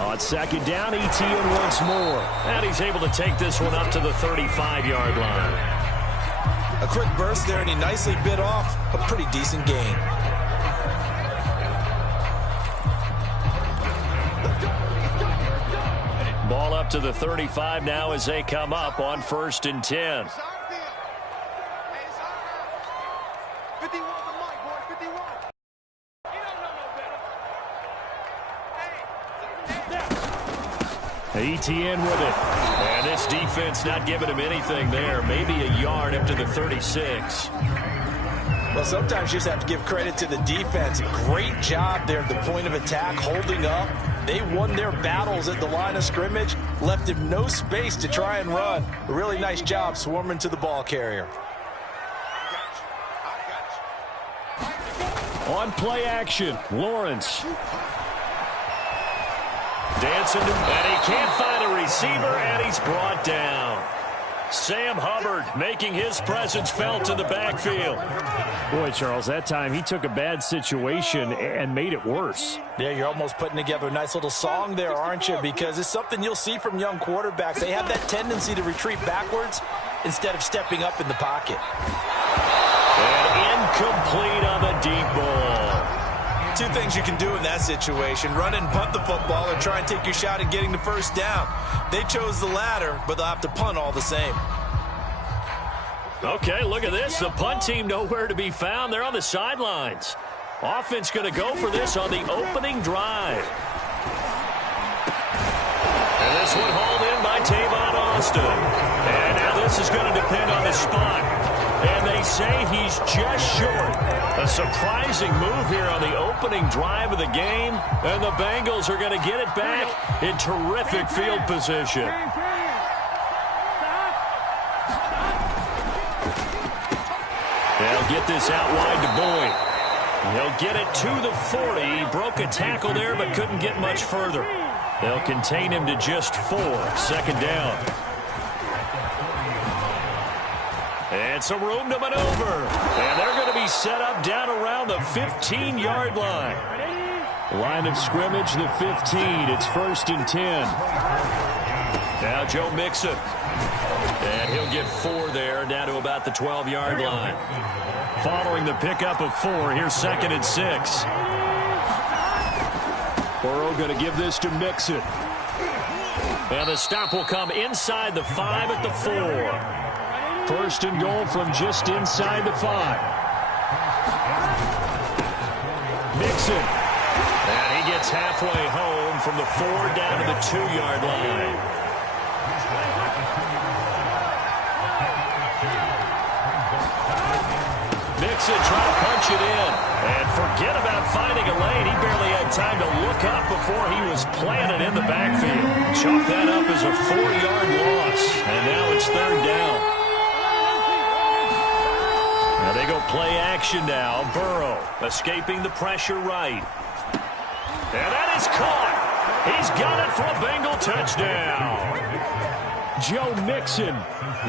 On second down, ETN once more. And he's able to take this one up to the 35-yard line. A quick burst there, and he nicely bit off a pretty decent gain. Ball up to the 35 now as they come up on 1st and 10. ETN with it. And this defense not giving him anything there. Maybe a yard up to the 36. Well, sometimes you just have to give credit to the defense. Great job there at the point of attack, holding up. They won their battles at the line of scrimmage, left him no space to try and run. A really nice job swarming to the ball carrier. On play action, Lawrence. Dancing, and he can't find a receiver, and he's brought down. Sam Hubbard making his presence felt in the backfield. Boy, Charles, that time he took a bad situation and made it worse. Yeah, you're almost putting together a nice little song there, aren't you? Because it's something you'll see from young quarterbacks. They have that tendency to retreat backwards instead of stepping up in the pocket. And incomplete on the deep ball. Two things you can do in that situation: run and punt the football, or try and take your shot at getting the first down. They chose the latter, but they'll have to punt all the same. Okay, look at this. The punt team nowhere to be found. They're on the sidelines. Offense going to go for this on the opening drive. And this one hauled in by Tavon Austin. And now this is going to depend on the spot. And they say he's just short. A surprising move here on the opening drive of the game. And the Bengals are going to get it back in terrific field position. They'll get this out wide to Boyd. He'll get it to the 40. He broke a tackle there but couldn't get much further. They'll contain him to just 4. Second down. And some room to maneuver. And they're going to be set up down around the 15-yard line. Line of scrimmage, the 15. It's 1st and 10. Now Joe Mixon. And he'll get 4 there, down to about the 12-yard line. Following the pickup of 4, here's 2nd and 6. Burrow going to give this to Mixon. And the stop will come inside the 5 at the 4. 1st and goal from just inside the 5. Mixon. And he gets halfway home from the 4 down to the 2-yard line. Mixon trying to punch it in. And forget about finding a lane. He barely had time to look up before he was planted in the backfield. Chalk that up as a 4-yard loss. And now it's 3rd down. Now they go play action now. Burrow escaping the pressure right. And that is caught. He's got it for a Bengal touchdown. Joe Mixon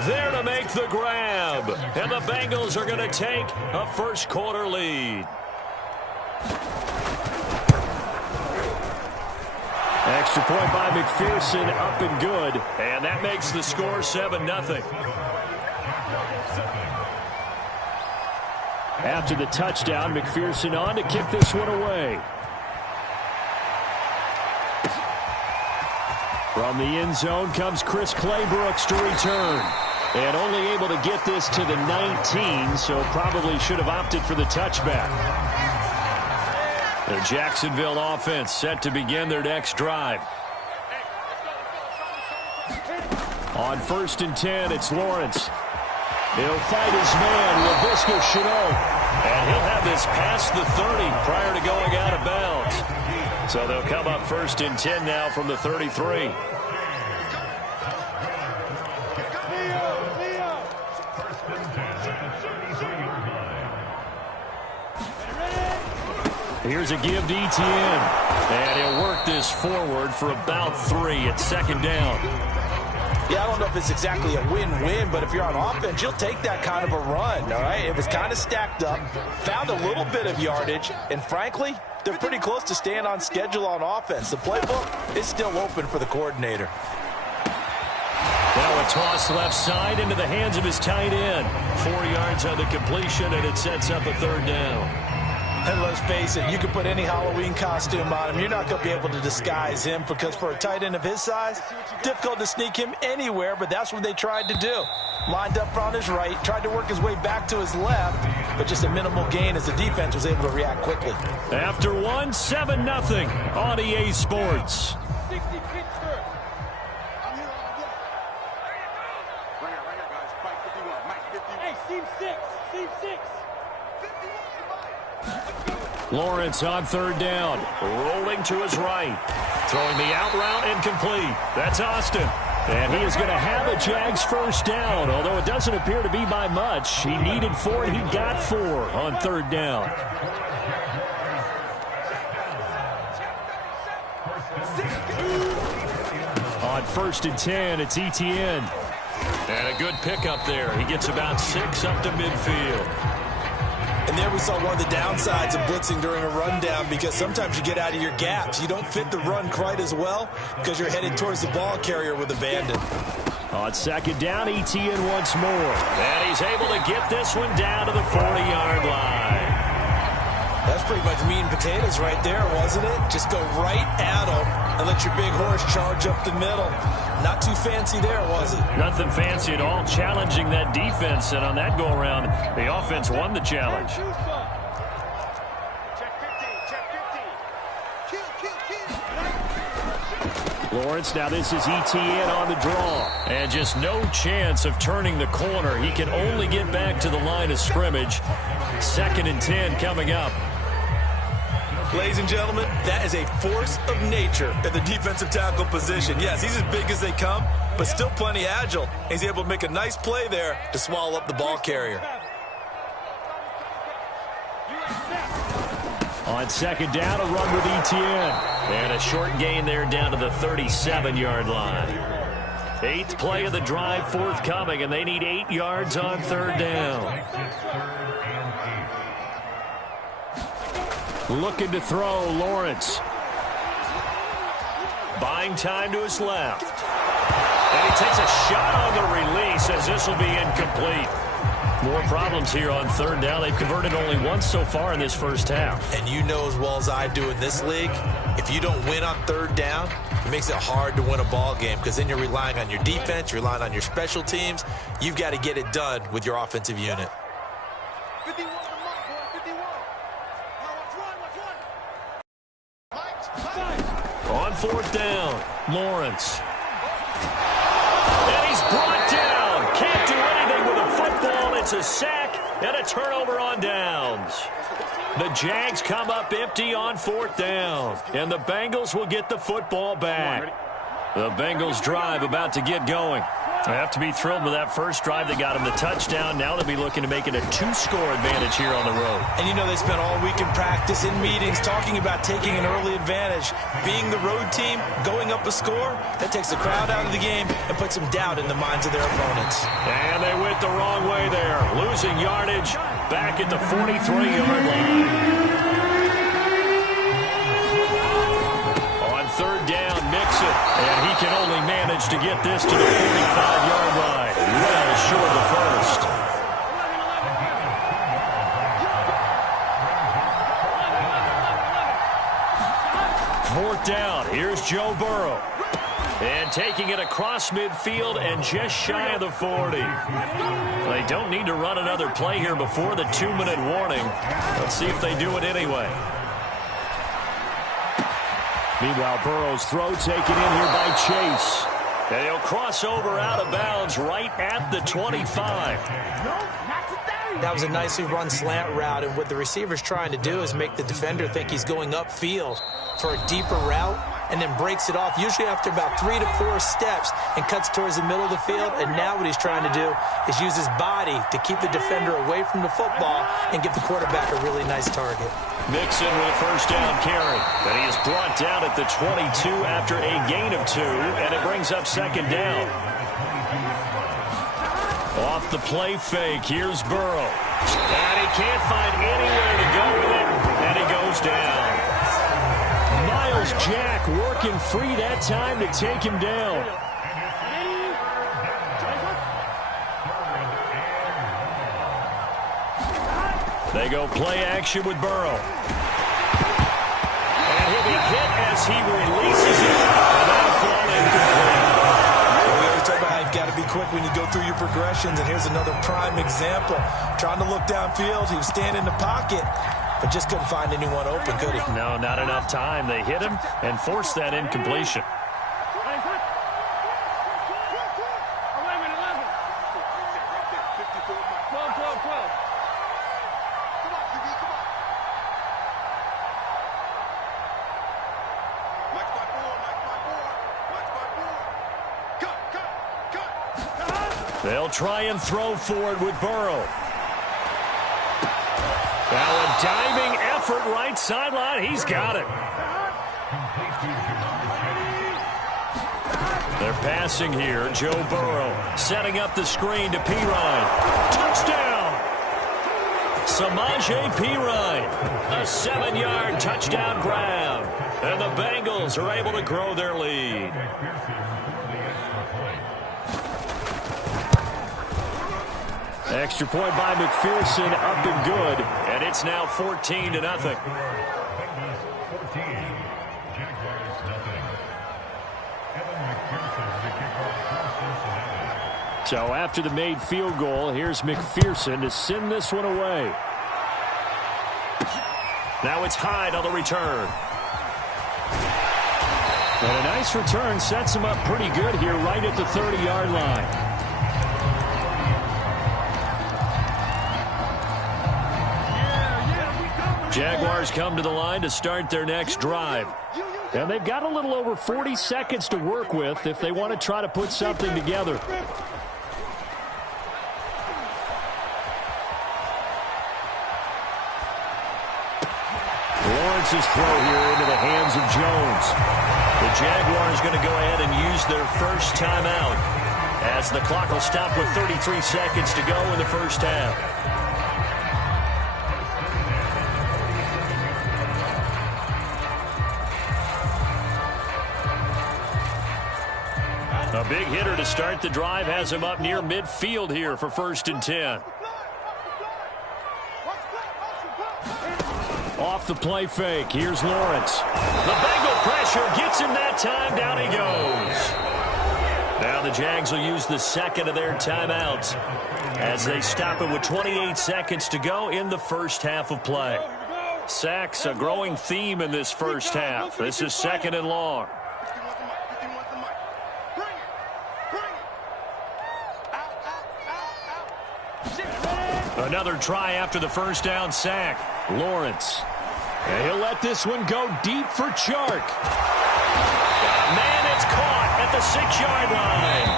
there to make the grab. And the Bengals are going to take a first-quarter lead. Extra point by McPherson, up and good. And that makes the score 7-0. After the touchdown, McPherson on to kick this one away. From the end zone comes Chris Claybrooks to return. And only able to get this to the 19, so probably should have opted for the touchback. The Jacksonville offense set to begin their next drive. On 1st and 10, it's Lawrence. He'll fight his man, Laviska Shenault. And he'll have this past the 30 prior to going out of bounds. So they'll come up 1st and 10 now from the 33. Here's a give to ETN. And he'll work this forward for about 3 at 2nd down. Yeah, I don't know if it's exactly a win-win, but if you're on offense, you'll take that kind of a run, all right? It was kind of stacked up, found a little bit of yardage, and frankly, they're pretty close to staying on schedule on offense. The playbook is still open for the coordinator. Now a toss left side into the hands of his tight end. 4 yards on the completion, and it sets up a third down. And let's face it, you can put any Halloween costume on him. You're not going to be able to disguise him because for a tight end of his size, difficult to sneak him anywhere, but that's what they tried to do. Lined up on his right, tried to work his way back to his left, but just a minimal gain as the defense was able to react quickly. After 7-0 on EA Sports. Lawrence on third down, rolling to his right, throwing the out route incomplete. That's Austin. And he is going to have a Jags first down, although it doesn't appear to be by much. He needed 4, and he got 4 on third down. On 1st and 10, it's Etienne. And a good pickup there. He gets about 6 up to midfield. And there we saw one of the downsides of blitzing during a rundown because sometimes you get out of your gaps. You don't fit the run quite as well because you're headed towards the ball carrier with abandon. On 2nd down, Etienne once more. And he's able to get this one down to the 40-yard line. That's pretty much meat and potatoes right there, wasn't it? Just go right at him and let your big horse charge up the middle. Not too fancy there, was it? Nothing fancy at all, challenging that defense. And on that go-around, the offense won the challenge. Lawrence, now this is Etienne on the draw. And just no chance of turning the corner. He can only get back to the line of scrimmage. 2nd and 10 coming up. Ladies and gentlemen, that is a force of nature at the defensive tackle position. Yes, he's as big as they come, but still plenty agile. He's able to make a nice play there to swallow up the ball carrier. On 2nd down, a run with Etienne. And a short gain there down to the 37-yard line. 8th play of the drive forthcoming, and they need 8 yards on third down. Looking to throw, Lawrence. Buying time to his left. And he takes a shot on the release as this will be incomplete. More problems here on third down. They've converted only once so far in this first half. And you know as well as I do in this league, if you don't win on third down, it makes it hard to win a ball game because then you're relying on your defense, you're relying on your special teams. You've got to get it done with your offensive unit. On 4th down, Lawrence. And he's brought down. Can't do anything with a football. It's a sack and a turnover on downs. The Jags come up empty on 4th down. And the Bengals will get the football back. The Bengals drive about to get going. They have to be thrilled with that first drive that got them the touchdown. Now they'll be looking to make it a 2-score advantage here on the road. And you know they spent all week in practice, in meetings, talking about taking an early advantage. Being the road team, going up a score, that takes the crowd out of the game and puts some doubt in the minds of their opponents. And they went the wrong way there. Losing yardage back at the 43-yard line. On 3rd down, Mixon. And he can only manage to get this to the 45-yard line. Well short of the first. Fourth down. Here's Joe Burrow. And taking it across midfield and just shy of the 40. They don't need to run another play here before the 2-minute warning. Let's see if they do it anyway. Meanwhile, Burrow's throw taken in here by Chase. And he'll cross over out of bounds right at the 25. That was a nicely run slant route, and what the receiver's trying to do is make the defender think he's going upfield for a deeper route. and then breaks it off, usually after about 3 to 4 steps, and cuts towards the middle of the field. And now what he's trying to do is use his body to keep the defender away from the football and give the quarterback a really nice target. Mixon with a first down carry. And he is brought down at the 22 after a gain of 2, and it brings up second down. Off the play fake, here's Burrow. And he can't find anywhere to go with it, and he goes down. Miles Jack working free that time to take him down. They go play action with Burrow. And he'll be hit as he releases it. And that'll fall incomplete. We always talk about how you've got to be quick when you go through your progressions, and here's another prime example. Trying to look downfield, he was standing in the pocket, but just couldn't find anyone open, could he? No, not enough time. They hit him and forced that incompletion. They'll try and throw forward with Burrow. Now a diving effort right sideline. He's got it. They're passing here. Joe Burrow setting up the screen to Pirine. Touchdown! Samaje Pirine. A 7-yard touchdown grab. And the Bengals are able to grow their lead. Extra point by McPherson, up and good. And it's now 14-0. So after the made field goal, here's McPherson to send this one away. Now it's Hyde on the return. And a nice return sets him up pretty good here right at the 30-yard line. Jaguars come to the line to start their next drive. And they've got a little over 40 seconds to work with if they want to try to put something together. Lawrence's throw here into the hands of Jones. The Jaguars going to go ahead and use their first timeout as the clock will stop with 33 seconds to go in the first half. A big hitter to start the drive has him up near midfield here for 1st and 10. Off the play fake, here's Lawrence. The Bengal pressure gets him that time. Down he goes. Now the Jags will use the second of their timeouts as they stop it with 28 seconds to go in the first half of play. Sacks, a growing theme in this first half. This is 2nd and long. Another try after the first down sack. Lawrence. And he'll let this one go deep for Chark. Man, it's caught at the 6-yard line.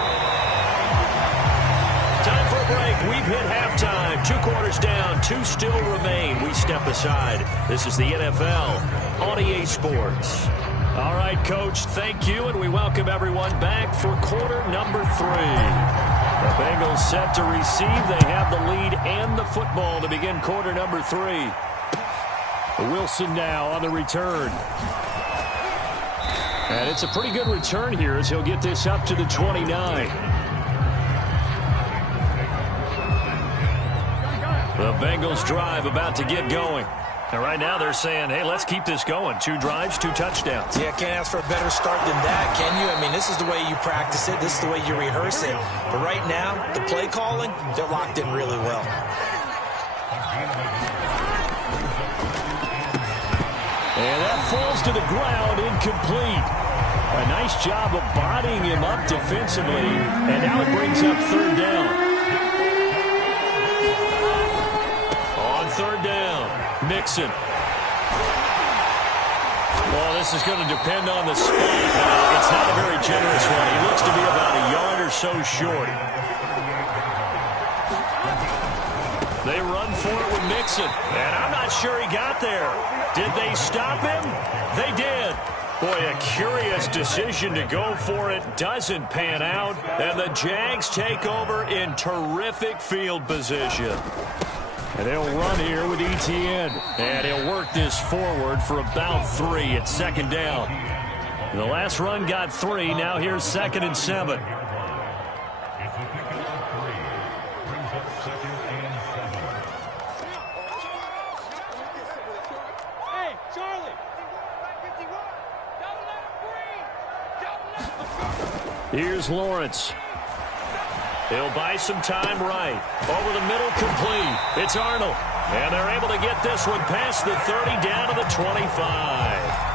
Time for a break. We've hit halftime. 2 quarters down. 2 still remain. We step aside. This is the NFL on EA Sports. All right, Coach, thank you, and we welcome everyone back for quarter number 3. The Bengals set to receive. They have the lead and the football to begin quarter number 3. Wilson now on the return. And it's a pretty good return here as he'll get this up to the 29. The Bengals drive about to get going. And right now they're saying, hey, let's keep this going. 2 drives, 2 touchdowns. Yeah, can't ask for a better start than that, can you? I mean, this is the way you practice it. This is the way you rehearse it. But right now, the play calling, they're locked in really well. And that falls to the ground, incomplete. A nice job of bodying him up defensively. And now it brings up 3rd down. On 3rd down. Mixon. Well, this is going to depend on the spot. It's not a very generous one. He looks to be about a yard or so short. They run for it with Mixon, and I'm not sure he got there. Did they stop him? They did. Boy, a curious decision to go for it doesn't pan out, and the Jags take over in terrific field position. And they'll run here with Etienne, and he'll work this forward for about 3 at second down. The last run got 3. Now here's 2nd and 7. Here's Lawrence. He'll buy some time right. Over the middle, complete. It's Arnold. And they're able to get this one past the 30 down to the 25.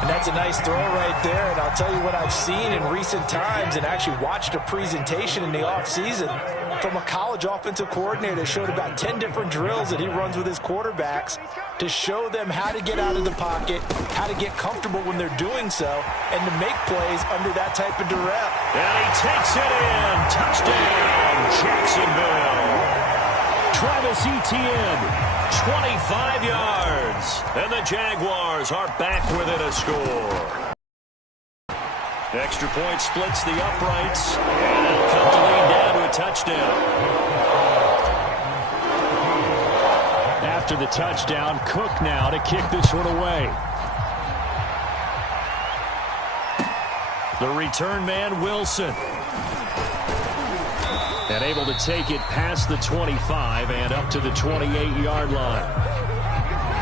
And that's a nice throw right there. And I'll tell you what I've seen in recent times and actually watched a presentation in the offseason from a college offensive coordinator that showed about 10 different drills that he runs with his quarterbacks to show them how to get out of the pocket, how to get comfortable when they're doing so, and to make plays under that type of duress. And he takes it in. Touchdown, Jacksonville. Travis Etienne, 25 yards. And the Jaguars are back within a score. Extra point splits the uprights. And it'll come to lead down to a touchdown. After the touchdown, Cook now to kick this one away. The return man, Wilson. And able to take it past the 25 and up to the 28-yard line.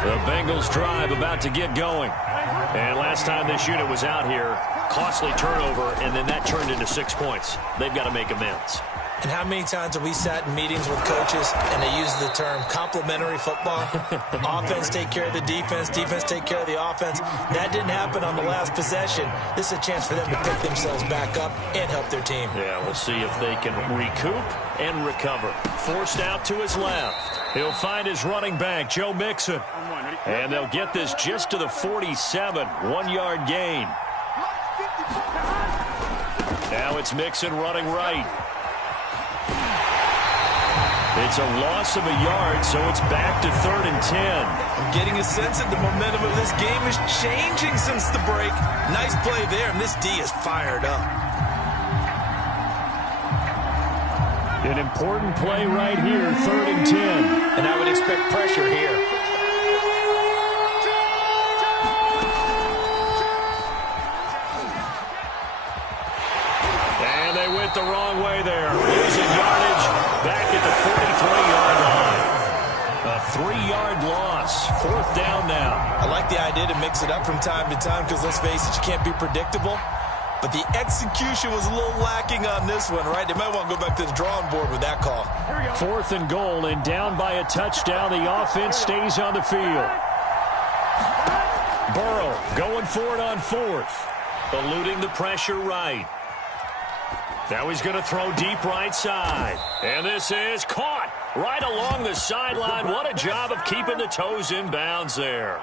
The Bengals drive about to get going. And last time this unit was out here, costly turnover, and then that turned into 6 points. They've got to make amends. And how many times have we sat in meetings with coaches and they use the term complementary football? Offense take care of the defense, defense take care of the offense. That didn't happen on the last possession. This is a chance for them to pick themselves back up and help their team. Yeah, we'll see if they can recoup and recover. Forced out to his left. He'll find his running back, Joe Mixon. And they'll get this just to the 47, 1-yard gain. Now it's Mixon running right. It's a loss of a yard, so it's back to 3rd and 10. I'm getting a sense that the momentum of this game is changing since the break. Nice play there, and this D is fired up. An important play right here, 3rd and 10. And I would expect pressure here. And they went the wrong way there. Losing yardage back at the 43-yard line. A 3-yard loss. 4th down now. I like the idea to mix it up from time to time because, let's face it, you can't be predictable. But the execution was a little lacking on this one, right? They might want to go back to the drawing board with that call. 4th and goal, and down by a touchdown. The offense stays on the field. Burrow going for it on 4th. Eluding the pressure right. Now he's going to throw deep right side. And this is caught right along the sideline. What a job of keeping the toes in bounds there.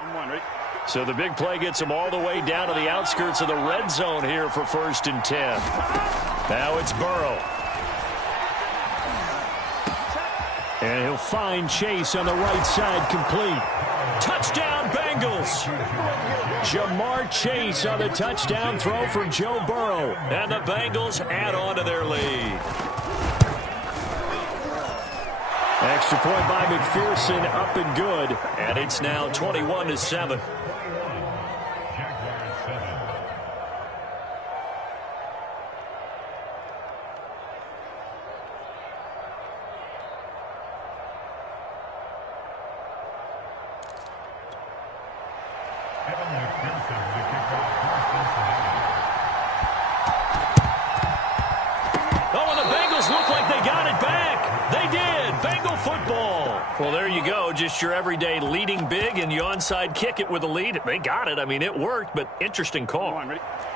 So the big play gets him all the way down to the outskirts of the red zone here for 1st and 10. Now it's Burrow. And he'll find Chase on the right side, complete. Touchdown, Bengals. Jamar Chase on the touchdown throw from Joe Burrow. And the Bengals add on to their lead. Extra point by McPherson, up and good. And it's now 21-7. Oh, and the Bengals look like they got it back. They did. Bengal football. Well, there you go. Just your everyday leading big, and you onside kick it with a lead. They got it. I mean, it worked, but interesting call.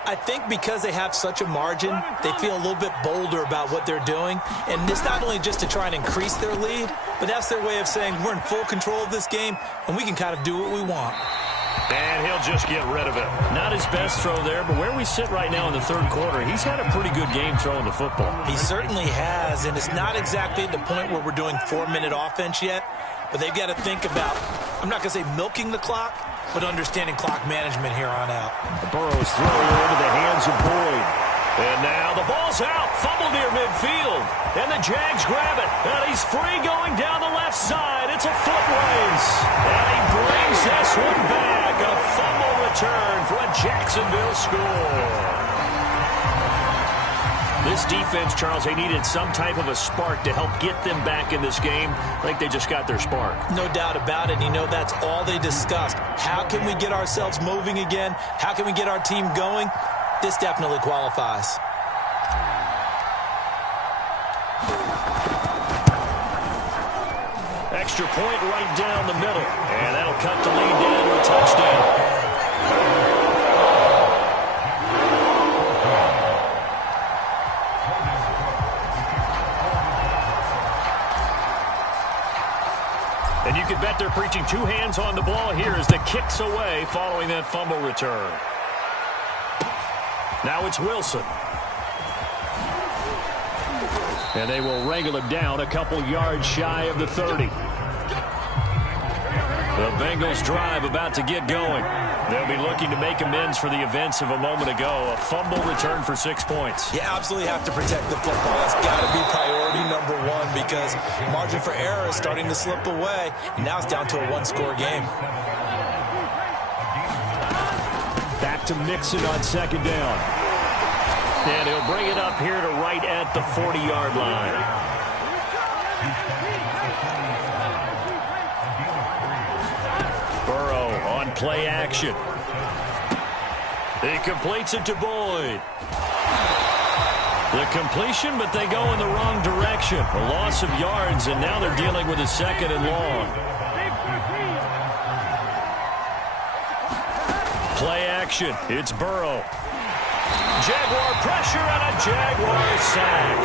I think because they have such a margin, they feel a little bit bolder about what they're doing. And it's not only just to try and increase their lead, but that's their way of saying we're in full control of this game, and we can kind of do what we want. And he'll just get rid of it. Not his best throw there, but where we sit right now in the third quarter, he's had a pretty good game throwing the football. He certainly has, and it's not exactly at the point where we're doing 4-minute offense yet, but they've got to think about, I'm not going to say milking the clock, but understanding clock management here on out. Burrow's throwing it into the hands of Boyd. And now the ball's out, fumble near midfield. And the Jags grab it. And he's free going down the left side. It's a foot race. And he brings this one back. A fumble return for a Jacksonville score. This defense, Charles, they needed some type of a spark to help get them back in this game. I think they just got their spark. No doubt about it. You know, that's all they discussed. How can we get ourselves moving again? How can we get our team going? This definitely qualifies. Extra point right down the middle. And that'll cut the lead down to a touchdown. And you can bet they're preaching two hands on the ball here as the kick's away following that fumble return. Now it's Wilson. And they will wrangle him down a couple yards shy of the 30. The Bengals drive about to get going. They'll be looking to make amends for the events of a moment ago. A fumble return for 6 points. You absolutely have to protect the football. That's got to be priority number one because margin for error is starting to slip away. And now it's down to a one-score game. Back to Mixon on second down. And he'll bring it up here to right at the 40-yard line. Burrow on play action. He completes it to Boyd. The completion, but they go in the wrong direction. A loss of yards, and now they're dealing with a second and long. Play action. It's Burrow. Jaguar pressure and a Jaguar sack.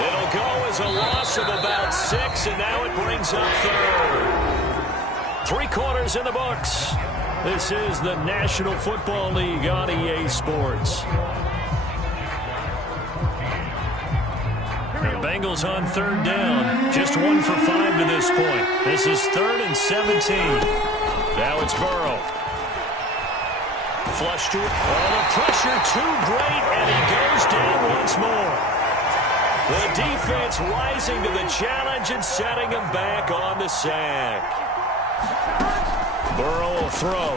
It'll go as a loss of about 6, and now it brings up third. 3 quarters in the books. This is the National Football League on EA Sports. The Bengals on third down. Just 1 for 5 to this point. This is 3rd and 17. Now it's Burrow. Flush to it. Oh, the pressure too great, and he goes down once more. The defense rising to the challenge and setting him back on the sack. Burrow will throw.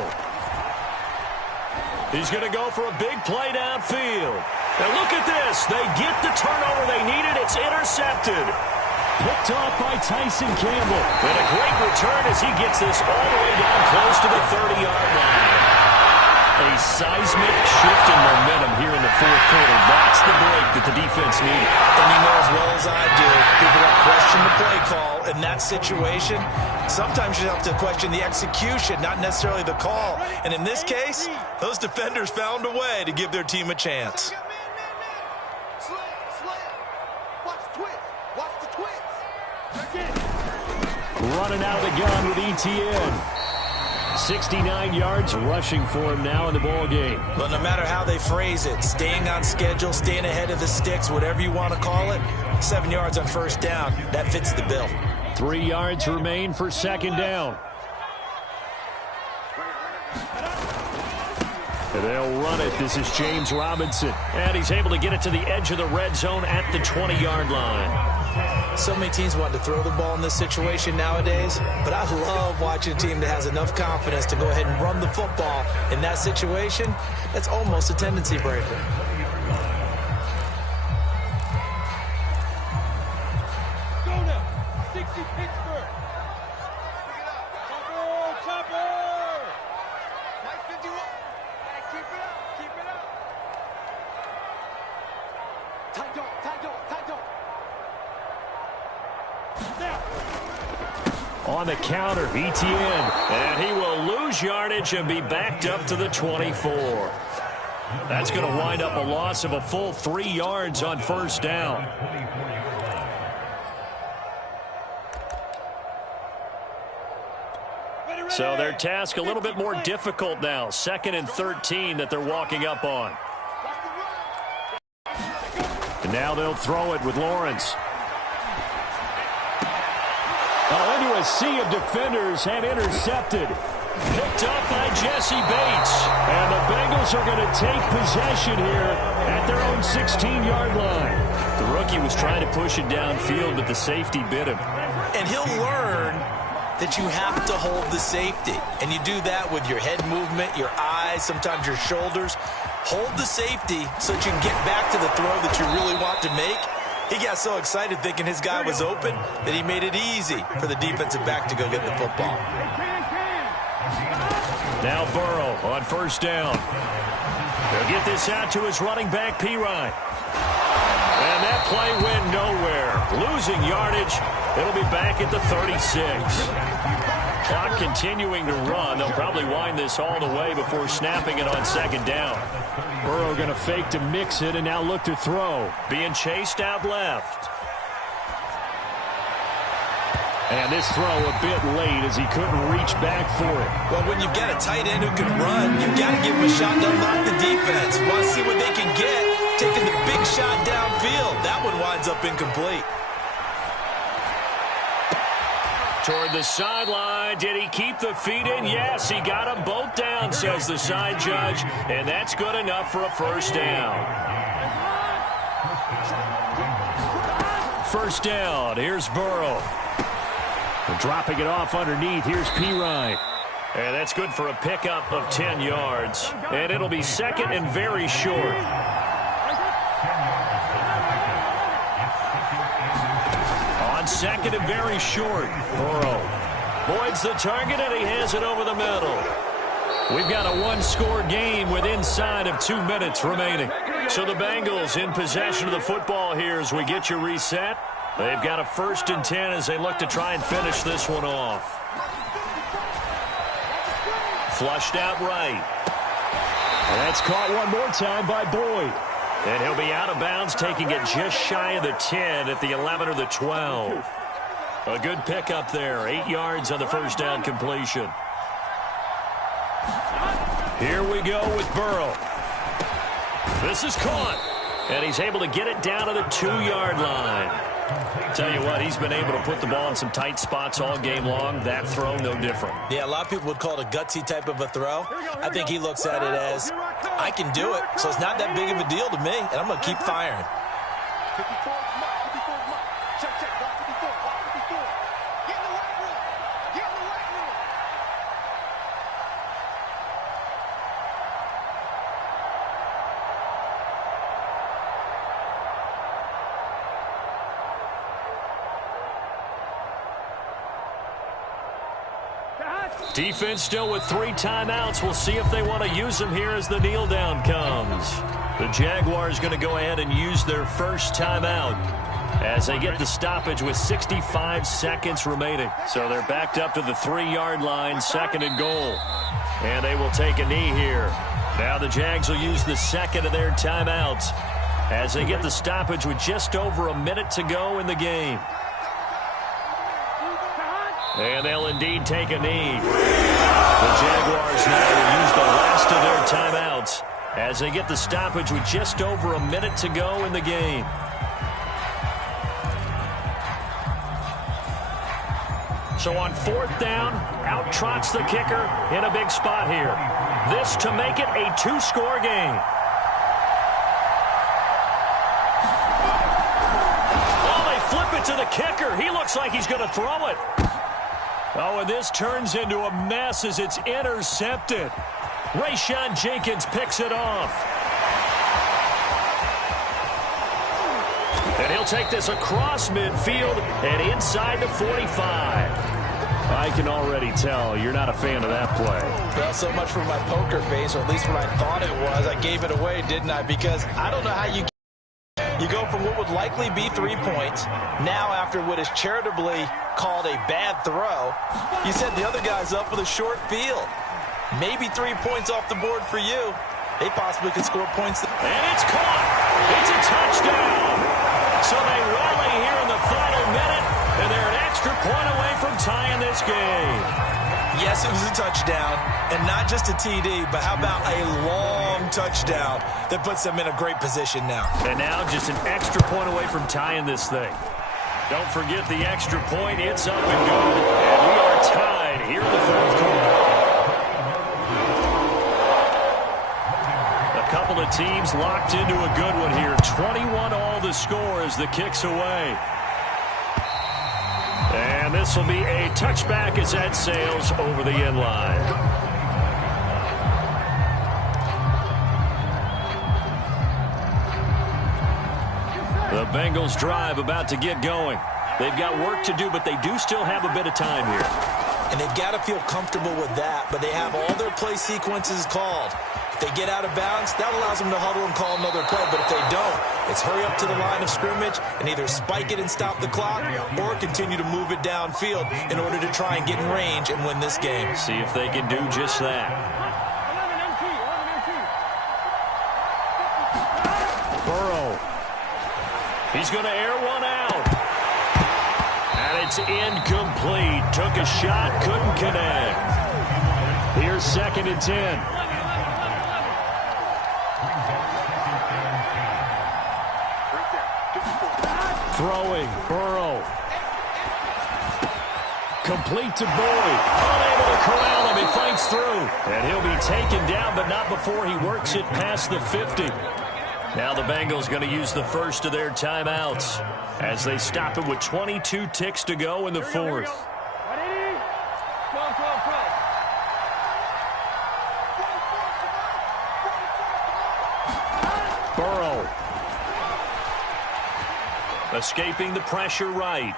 He's going to go for a big play downfield. And look at this. They get the turnover they needed. It's intercepted. Picked off by Tyson Campbell. And a great return as he gets this all the way down close to the 30-yard line. A seismic shift in momentum here in the fourth quarter. That's the break that the defense needed. And you know as well as I do, people that question the play call in that situation, sometimes you have to question the execution, not necessarily the call. And in this case, those defenders found a way to give their team a chance. Running out of the gun with ETN. 69 yards rushing for him now in the ball game. But no matter how they phrase it, staying on schedule, staying ahead of the sticks, whatever you want to call it, 7 yards on first down, that fits the bill. 3 yards remain for second down. And they'll run it. This is James Robinson. And he's able to get it to the edge of the red zone at the 20-yard line. So many teams want to throw the ball in this situation nowadays, but I love watching a team that has enough confidence to go ahead and run the football. In that situation, that's almost a tendency breaker. Go now, 60 Pittsburgh. Chopper, chopper. Nice 51. Hey, keep it up, keep it up. Tight dog, tight dog, tight dog. On the counter, ETN, and he will lose yardage and be backed up to the 24. That's going to wind up a loss of a full 3 yards on first down. So their task a little bit more difficult now. 2nd and 13 that they're walking up on. And now they'll throw it with Lawrence. Into a sea of defenders and intercepted. Picked up by Jesse Bates. And the Bengals are going to take possession here at their own 16-yard line. The rookie was trying to push it downfield, but the safety bit him. And he'll learn that you have to hold the safety. And you do that with your head movement, your eyes, sometimes your shoulders. Hold the safety so that you can get back to the throw that you really want to make. He got so excited thinking his guy was open that he made it easy for the defensive back to go get the football. Now Burrow on 1st down. They'll get this out to his running back, Pirine. And that play went nowhere. Losing yardage. It'll be back at the 36. Clock continuing to run. They'll probably wind this all the way before snapping it on 2nd down. Burrow going to fake to mix it and now look to throw. Being chased out left. And this throw a bit late as he couldn't reach back for it. Well, when you've got a tight end who can run, you've got to give him a shot to unlock the defense. Want to see what they can get. Taking the big shot downfield. That one winds up incomplete. Toward the sideline. Did he keep the feet in? Yes, he got them both down, says the side judge. And that's good enough for a 1st down. 1st down. Here's Burrow. Dropping it off underneath. Here's Pirine. And that's good for a pickup of 10 yards. And it'll be 2nd and very short. On 2nd and very short. Burrow voids the target, and he has it over the middle. We've got a 1-score game with inside of 2 minutes remaining. So the Bengals in possession of the football here as we get you reset. They've got a 1st and 10 as they look to try and finish this one off. Flushed out right. And that's caught one more time by Boyd. And he'll be out of bounds, taking it just shy of the 10 at the 11 or the 12. A good pickup there. 8 yards on the 1st down completion. Here we go with Burrow. This is caught. And he's able to get it down to the 2-yard line. Tell you what, he's been able to put the ball in some tight spots all game long. That throw, no different. Yeah, a lot of people would call it a gutsy type of a throw. I think he looks at it as, I can do it, so it's not that big of a deal to me, and I'm going to keep firing. Defense still with 3 timeouts. We'll see if they want to use them here as the kneel down comes. The Jaguars going to go ahead and use their 1st timeout as they get the stoppage with 65 seconds remaining. So they're backed up to the 3-yard line, 2nd and goal. And they will take a knee here. Now the Jags will use the 2nd of their timeouts as they get the stoppage with just over a minute to go in the game. And they'll indeed take a knee. The Jaguars now will use the last of their timeouts as they get the stoppage with just over a minute to go in the game. So on 4th down, out trots the kicker in a big spot here. This to make it a 2-score game. Oh, they flip it to the kicker. He looks like he's going to throw it. Oh, and this turns into a mess as it's intercepted. Rayshon Jenkins picks it off. And he'll take this across midfield and inside the 45. I can already tell you're not a fan of that play. Well, so much for my poker face, or at least what I thought it was. I gave it away, didn't I? Because I don't know how you go from what would likely be 3 points, now after what is charitably called a bad throw, you said the other guy's up with a short field. Maybe 3 points off the board for you. They possibly could score points. And it's caught. It's a touchdown. So they rally here in the final minute, and they're an extra point away from tying this game. Yeah, Yes, it was a touchdown, and not just a TD, but how about a long touchdown that puts them in a great position now. And now just an extra point away from tying this thing. Don't forget the extra point. It's up and good. And we are tied here in the fourth quarter. A couple of teams locked into a good one here. 21 all the score as the kick's away. And this will be a touchback as that sails over the end line. The Bengals drive about to get going. They've got work to do, but they do still have a bit of time here. And they've got to feel comfortable with that, but they have all their play sequences called. If they get out of bounds, that allows them to huddle and call another play. But if they don't, it's hurry up to the line of scrimmage and either spike it and stop the clock or continue to move it downfield in order to try and get in range and win this game. See if they can do just that. Burrow. He's going to air one out. And it's incomplete. Took a shot, couldn't connect. Here's 2nd and 10. Throwing, Burrow. Complete to Boyd. Unable to corral him. He fights through. And he'll be taken down, but not before he works it past the 50. Now the Bengals going to use the first of their timeouts as they stop it with 22 ticks to go in the fourth. Burrow. Escaping the pressure right.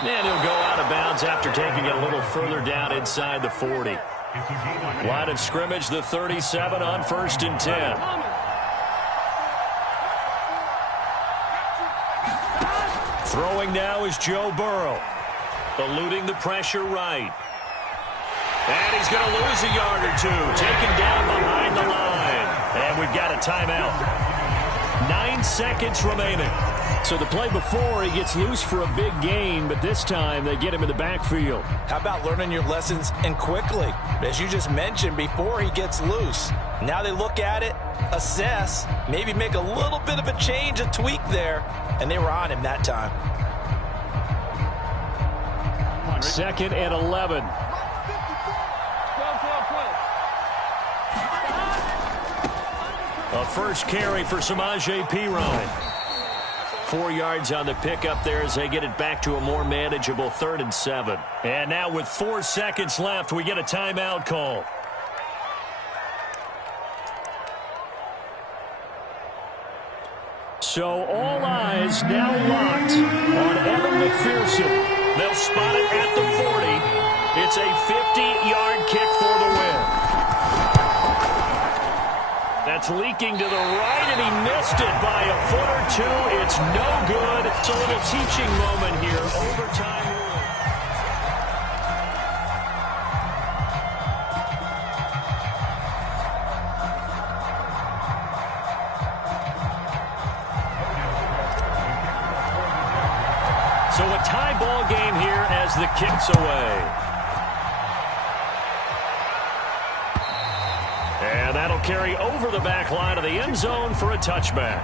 And he'll go out of bounds after taking it a little further down inside the 40. Line of scrimmage, the 37 on 1st and 10. Throwing now is Joe Burrow. Eluding the pressure right. And he's going to lose a yard or two. Taken down behind the line. And we've got a timeout. 9 seconds remaining. So the play before, he gets loose for a big gain, but this time they get him in the backfield. How about learning your lessons and quickly? As you just mentioned, before he gets loose. Now they look at it, assess, maybe make a little bit of a change, a tweak there, and they were on him that time. 2nd and 11. A first carry for Samaje Perine. 4 yards on the pickup there as they get it back to a more manageable 3rd and 7. And now with 4 seconds left, we get a timeout call. So all eyes now locked on Evan McPherson. They'll spot it at the 40. It's a 50-yard kick for the win. That's leaking to the right, and he missed it by a foot or two. It's no good. It's a little teaching moment here. Overtime rule. So a tie ball game here as the kick's away. And that'll carry over the back line of the end zone for a touchback.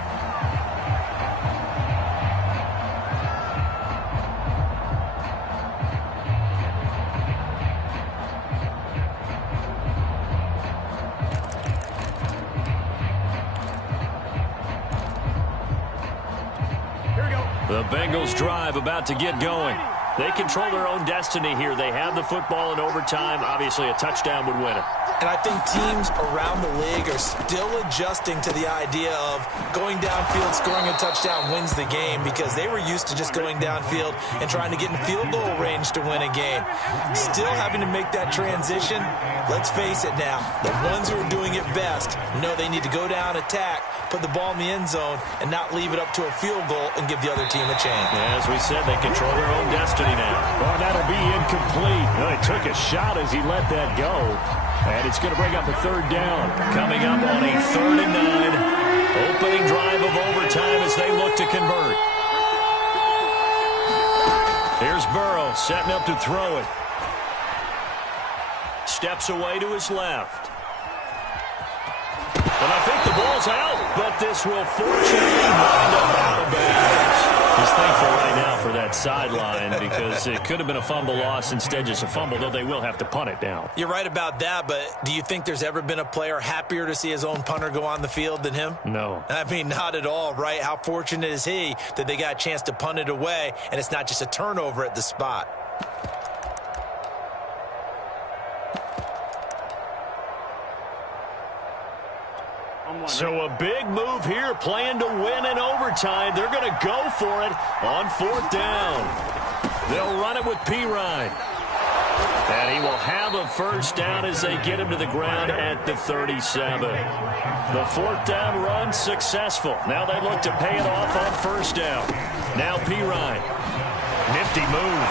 The Bengals drive about to get going. They control their own destiny here. They have the football in overtime. Obviously, a touchdown would win it. And I think teams around the league are still adjusting to the idea of going downfield, scoring a touchdown wins the game, because they were used to just going downfield and trying to get in field goal range to win a game. Still having to make that transition. Let's face it now, the ones who are doing it best know they need to go down, attack, put the ball in the end zone, and not leave it up to a field goal and give the other team a chance. As we said, they control their own destiny now. Oh, that'll be incomplete. Well, he took a shot as he let that go. And it's going to bring up a 3rd down. Coming up on a 3rd and 9. Opening drive of overtime as they look to convert. Here's Burrow setting up to throw it. steps away to his left. And I think the ball's out, but this will fortunately wind up out of bounds. He's thankful right now for that sideline because it could have been a fumble loss, instead just a fumble, though they will have to punt it down. You're right about that, but do you think there's ever been a player happier to see his own punter go on the field than him? No. I mean, not at all, right? How fortunate is he that they got a chance to punt it away, and it's not just a turnover at the spot. So a big move here, playing to win in overtime. They're going to go for it on 4th down. They'll run it with Pirine. And he will have a first down as they get him to the ground at the 37. The 4th down run successful. Now they look to pay it off on 1st down. Now Pirine. Nifty move.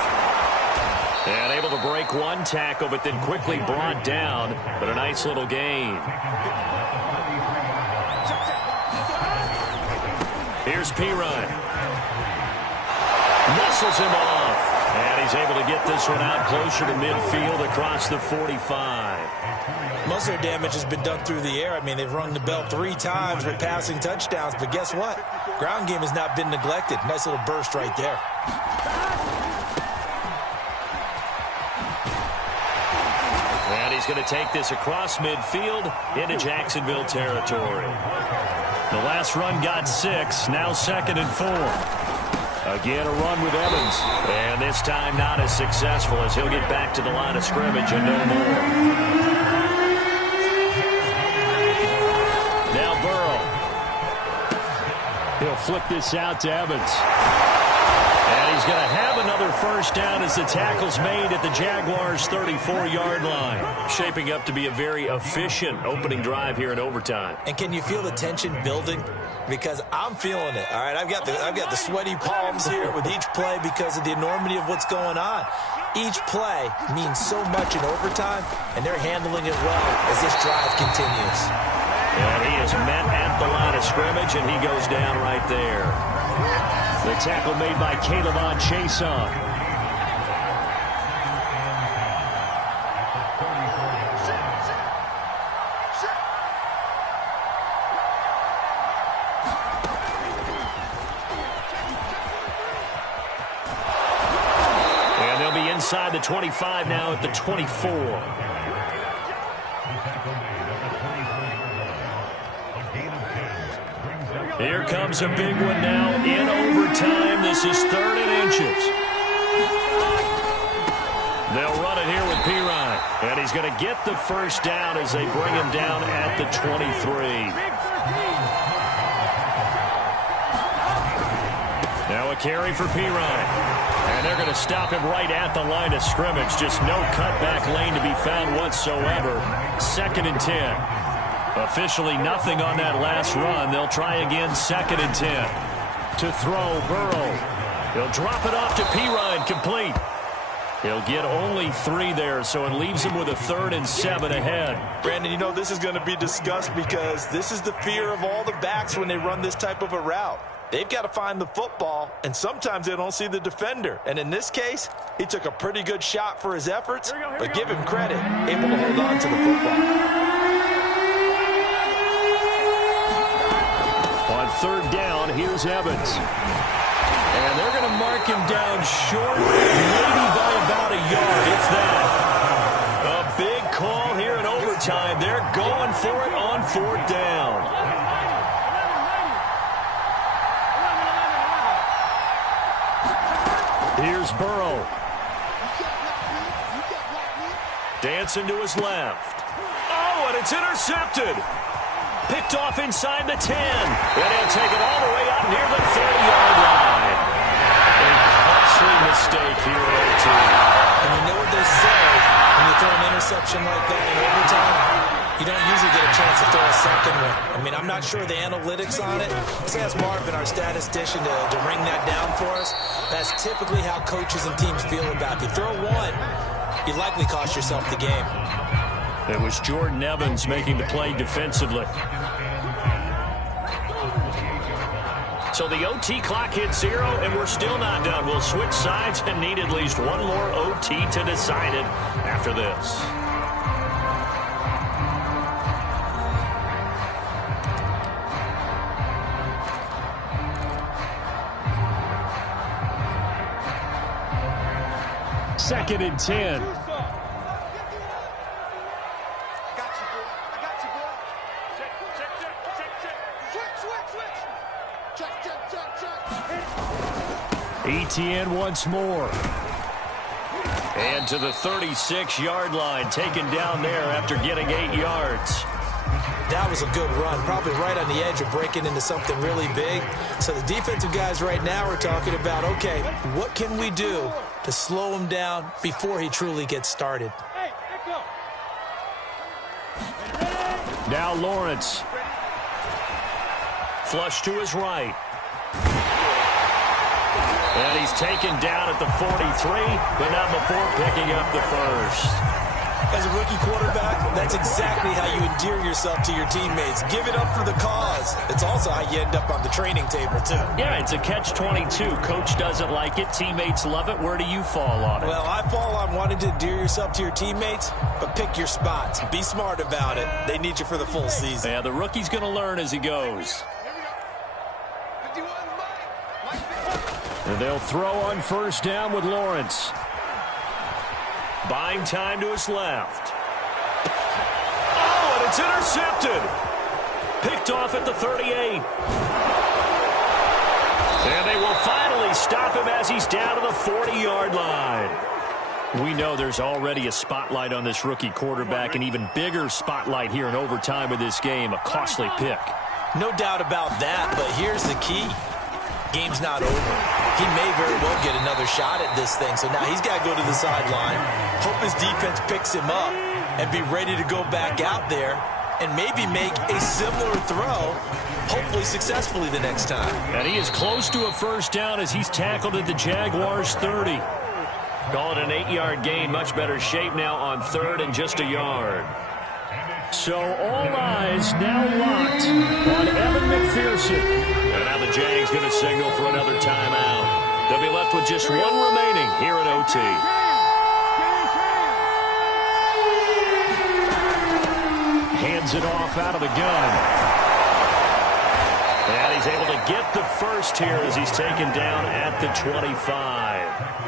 And able to break one tackle, but then quickly brought down. But a nice little gain. Here's Pirine. Muscles him off. And he's able to get this one out closer to midfield across the 45. Most of their damage has been done through the air. I mean, they've rung the bell 3 times with passing touchdowns. But guess what? Ground game has not been neglected. Nice little burst right there. And he's going to take this across midfield into Jacksonville territory. The last run got 6, now 2nd and 4. Again, a run with Evans. And this time not as successful as he'll get back to the line of scrimmage and no more. Now Burrow. He'll flip this out to Evans. And he's going to have another first down as the tackle's made at the Jaguars' 34-yard line. Shaping up to be a very efficient opening drive here in overtime. And can you feel the tension building? Because I'm feeling it, all right? I've got the sweaty palms here with each play because of the enormity of what's going on. Each play means so much in overtime, and they're handling it well as this drive continues. And he is met at the line of scrimmage, and he goes down right there. The tackle made by Caleb Chason. And they'll be inside the 25 now at the 24. Here comes a big one now in overtime. This is 3rd and inches. They'll run it here with Pirine. And he's going to get the first down as they bring him down at the 23. Now a carry for Pirine. And they're going to stop him right at the line of scrimmage. Just no cutback lane to be found whatsoever. 2nd and 10. Officially nothing on that last run. They'll try again, 2nd and 10. To throw, Burrow. He'll drop it off to Pirine, complete. He'll get only 3 there, so it leaves him with a 3rd and 7 ahead. Brandon, you know this is going to be discussed because this is the fear of all the backs when they run this type of a route. They've got to find the football, and sometimes they don't see the defender. And in this case, he took a pretty good shot for his efforts, but give him credit, able to hold on to the football. On 3rd down, here's Evans. And they're going to mark him down short, maybe by about a yard, if that. A big call here in overtime. They're going for it on 4th down. Here's Burrow. Dancing to his left. Oh, and it's intercepted. Picked off inside the 10. And he'll take it all the way up near the 30-yard line. A costly mistake here at OT. And you know what they say, when you throw an interception like that in overtime, you don't usually get a chance to throw a second one. I mean, I'm not sure the analytics on it. Let's ask Marvin, our statistician, to ring that down for us. That's typically how coaches and teams feel about it. If you throw one, you likely cost yourself the game. It was Jordan Evans making the play defensively. So the OT clock hits 0, and we're still not done. We'll switch sides and need at least one more OT to decide it after this. 2nd and 10. Etienne once more. And to the 36-yard line, taken down there after getting 8 yards. That was a good run, probably right on the edge of breaking into something really big. So the defensive guys right now are talking about, okay, what can we do to slow him down before he truly gets started? Now Lawrence. Flush to his right. And he's taken down at the 43, but not before picking up the first. As a rookie quarterback, that's exactly how you endear yourself to your teammates. Give it up for the cause. It's also how you end up on the training table, too. Yeah, it's a catch-22. Coach doesn't like it. Teammates love it. Where do you fall on it? Well, I fall on wanting to endear yourself to your teammates, but pick your spots. Be smart about it. They need you for the full season. Yeah, the rookie's going to learn as he goes. And they'll throw on first down with Lawrence. Buying time to his left. Oh, and it's intercepted. Picked off at the 38. And they will finally stop him as he's down to the 40-yard line. We know there's already a spotlight on this rookie quarterback, an even bigger spotlight here in overtime of this game, a costly pick. No doubt about that, but here's the key. Game's not over. He may very well get another shot at this thing. So now he's got to go to the sideline, hope his defense picks him up, and be ready to go back out there and maybe make a similar throw, hopefully successfully the next time. And he is close to a first down as he's tackled at the Jaguars' 30. Call it an 8-yard gain, much better shape now on 3rd and just a yard. So all eyes now locked on Evan McPherson. And now the Jags going to signal for another timeout. They'll be left with just one remaining here in OT. Hands it off out of the gun. And he's able to get the first here as he's taken down at the 25.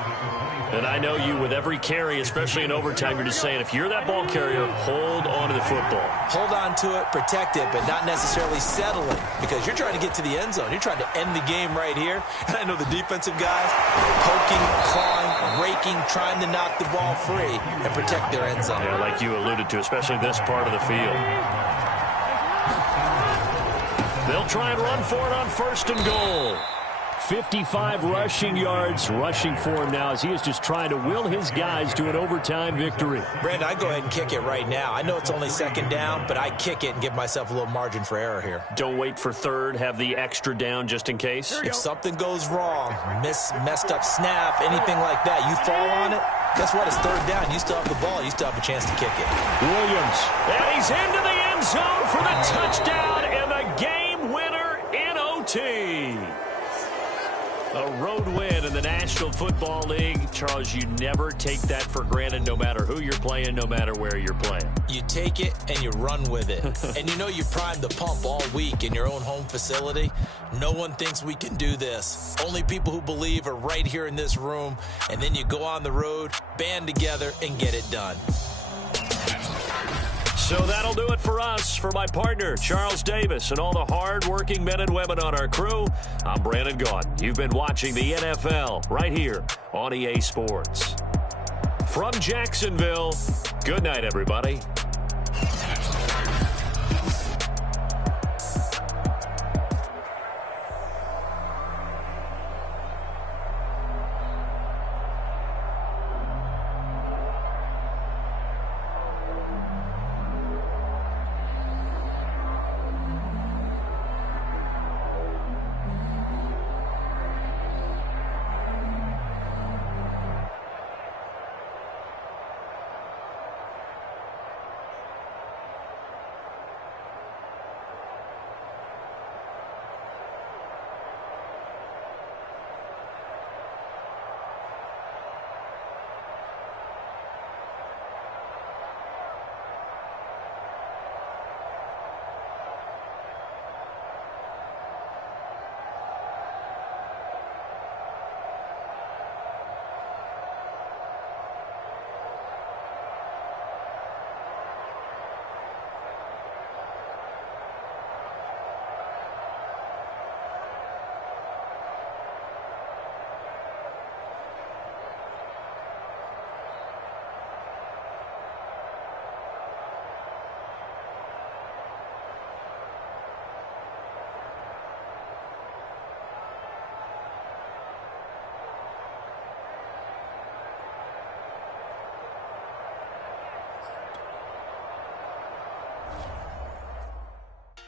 And I know you, with every carry, especially in overtime, you're just saying, if you're that ball carrier, hold on to the football. Hold on to it, protect it, but not necessarily settling, because you're trying to get to the end zone. You're trying to end the game right here. And I know the defensive guys poking, clawing, raking, trying to knock the ball free and protect their end zone. Yeah, like you alluded to, especially this part of the field. They'll try and run for it on 1st and goal. 55 rushing yards rushing for him now as he is just trying to will his guys to an overtime victory. Brandon, I go ahead and kick it right now. I know it's only 2nd down, but I kick it and give myself a little margin for error here. Don't wait for 3rd. Have the extra down just in case. If something goes wrong, messed up snap, anything like that, you fall on it, guess what? It's 3rd down. You still have the ball. You still have a chance to kick it. Williams. And he's into the end zone for the touchdown and the game winner in OT. A road win in the National Football League. Charles, you never take that for granted, no matter who you're playing, no matter where you're playing. You take it and you run with it. And you know you primed the pump all week in your own home facility. No one thinks we can do this. Only people who believe are right here in this room. And then you go on the road, band together, and get it done. So that'll do it for us. For my partner, Charles Davis, and all the hard-working men and women on our crew, I'm Brandon Gaudin. You've been watching the NFL right here on EA Sports. From Jacksonville, good night, everybody.